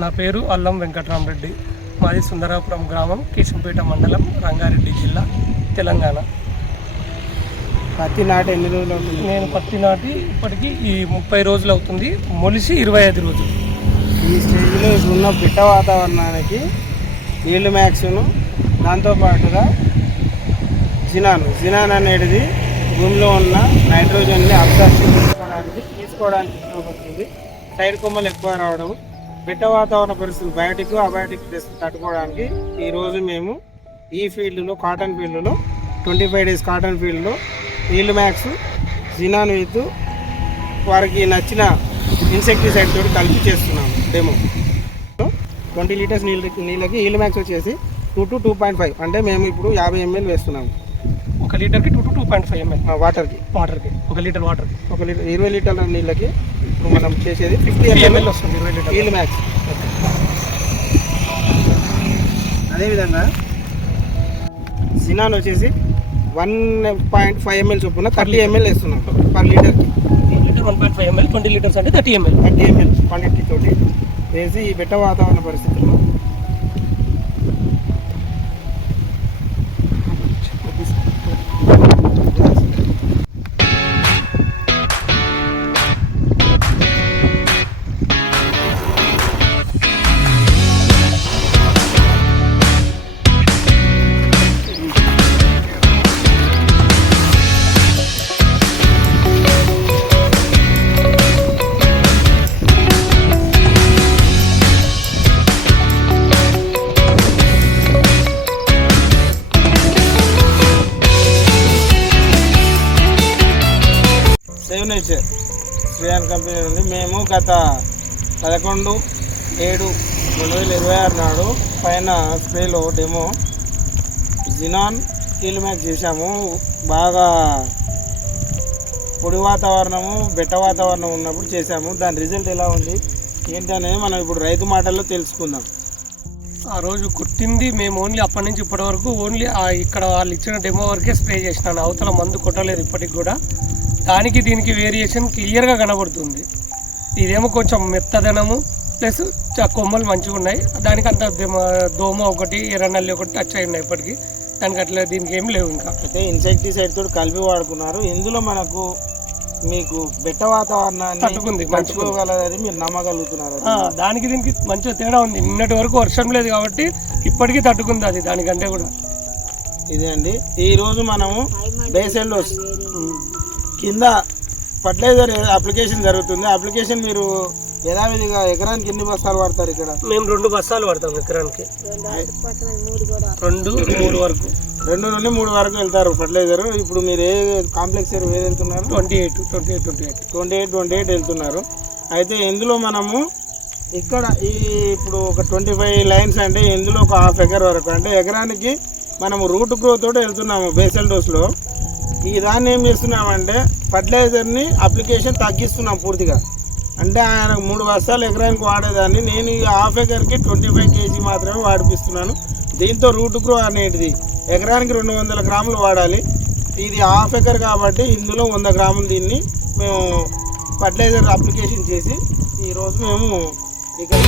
నా పేరు అల్లం వెంకటరామరెడ్డి. మాది సుందరాపురం గ్రామం, కిషన్పేట మండలం, రంగారెడ్డి జిల్లా, తెలంగాణ. పత్తి నాటి ఎన్ని రోజులు అవుతుంది? నేను పత్తి నాటి ఇప్పటికీ ఈ 30 రోజులు అవుతుంది. మొలిసి 25 రోజులు. ఈ స్టేజ్లో ఇప్పుడున్న పిట్ట వాతావరణానికి నీళ్ళు మ్యాక్స్ను దాంతోపాటుగా జినాన్ అనేది భూమిలో ఉన్న నైట్రోజన్ని అబ్జర్షన్ తీసుకోవడానికి ఉపయోగపడుతుంది. సైడ్ కొమ్మలు ఎక్కువ రావడం, పిట్ట వాతావరణ పరిస్థితులు బయోటిక్ అబయోటిక్ తట్టుకోవడానికి ఈరోజు మేము ఈ ఫీల్డ్లో కాటన్ ఫీల్డ్లో 25 డేస్ కాటన్ ఫీల్డ్లో నీళ్ళు మ్యాక్స్ జినాన్ విత్ వారికి నచ్చిన ఇన్సెక్టిసైడ్ తోటి కలిపి చేస్తున్నాము డెమో. 20 లీటర్స్ నీళ్ళకి నీళ్ళు మ్యాక్స్ వచ్చేసి 2 to 2.5, అంటే మేము ఇప్పుడు 50 ml వేస్తున్నాము. 1 లీటర్కి 2 to 2.5 ml వాటర్కి 1 లీటర్ వాటర్కి 1 లీటర్ 20 లీటర్ల నీళ్ళకి ఇప్పుడు మనం చేసేది 50 ml వస్తుంది. 20 లీటర్ నీళ్ళు మ్యాక్స్. అదేవిధంగా జినాన్ వచ్చేసి 1.5 ml చొప్పున 30 ml వేస్తున్నాం పర్ లీటర్కి. 1.5 ml 20 లీటర్స్ అంటే 30 ml క్వాంటిటీ తోటి వేసి ఈ బెట్ట వాతావరణ పరిస్థితుల్లో సేవ్ నేచర్ శ్రీయాన్ కంపెనీ నుండి మేము గత 11/7/2026 నాడు పైన స్ప్రేలో డెమో జినాన్ నీళ్ళు మ్యాక్స్ చేశాము. బాగా పొడి వాతావరణము బెట్ట వాతావరణం ఉన్నప్పుడు చేశాము. దాని రిజల్ట్ ఎలా ఉంది ఏంటనేది మనం ఇప్పుడు రైతు మాటల్లో తెలుసుకుందాం. ఆ రోజు కొట్టింది మేము ఓన్లీ అప్పటి నుంచి ఇప్పటి వరకు ఓన్లీ ఇక్కడ వాళ్ళు ఇచ్చిన డెమో వరకే స్ప్రే చేసినాను. అవతల మందు కొట్టలేదు ఇప్పటికి కూడా. దానికి దీనికి వేరియేషన్ క్లియర్గా కనబడుతుంది. ఇదేమో కొంచెం మెత్తదనము ప్లస్ కొమ్మలు మంచిగా ఉన్నాయి. దానికి అంత దోమ ఒకటి ఎర్రనల్లి ఒకటి టచ్ అయి ఉన్నాయి ఇప్పటికి. దానికి అట్లా దీనికి ఏం లేవు. ఇంకా అయితే ఇన్సెక్టిసైడ్ తోటి కలిపి వాడుకున్నారు. ఇందులో మనకు మీకు బెట్ట వాతావరణాన్ని తట్టుకుంది, మంచుకోగలదని మీరు నమ్మగలుగుతున్నారు. దానికి దీనికి మంచిగా తేడా ఉంది. నిన్నటి వరకు వర్షం లేదు కాబట్టి ఇప్పటికీ తట్టుకుంది అది దానికంటే కూడా. ఇదే అండి ఈరోజు మనము బేసల్ డోస్ కింద ఫర్టిలైజర్ అప్లికేషన్ జరుగుతుంది. అప్లికేషన్ మీరు యథావిధిగా ఎకరానికి ఎన్ని బస్తాలు వాడతారు? ఇక్కడ మేము 2 బస్తాలు వాడతాం ఎకరానికి. 2-3 వరకు 2 నుండి 3 వరకు వెళ్తారు ఫర్టిలైజర్. ఇప్పుడు మీరు ఏ కాంప్లెక్స్ ఏది వెళ్తున్నారు? 28 వెళ్తున్నారు. అయితే ఇందులో మనము ఇక్కడ ఇప్పుడు ఒక 25 లైన్స్ అంటే ఇందులో ఒక ½ ఎకర్ వరకు, అంటే ఎకరానికి మనము రూట్ గ్రోత్ తోటి వెళ్తున్నాము బేసల్ డోస్లో. ఈ దాన్ని ఏం చేస్తున్నామంటే ఫర్టిలైజర్ని అప్లికేషన్ తగ్గిస్తున్నాం పూర్తిగా. అంటే ఆయన 3 బస్తాలు ఎకరానికి వాడేదాన్ని నేను ఈ ½ ఎకర్కి 25 kg మాత్రమే వాడిపిస్తున్నాను. దీంతో రూట్ గ్రో అనేది ఎకరానికి 200 గ్రాములు వాడాలి. ఇది ½ ఎకర్ కాబట్టి ఇందులో 100 గ్రాములు దీన్ని మేము ఫర్టిలైజర్ అప్లికేషన్ చేసి ఈరోజు మేము ఇక్కడ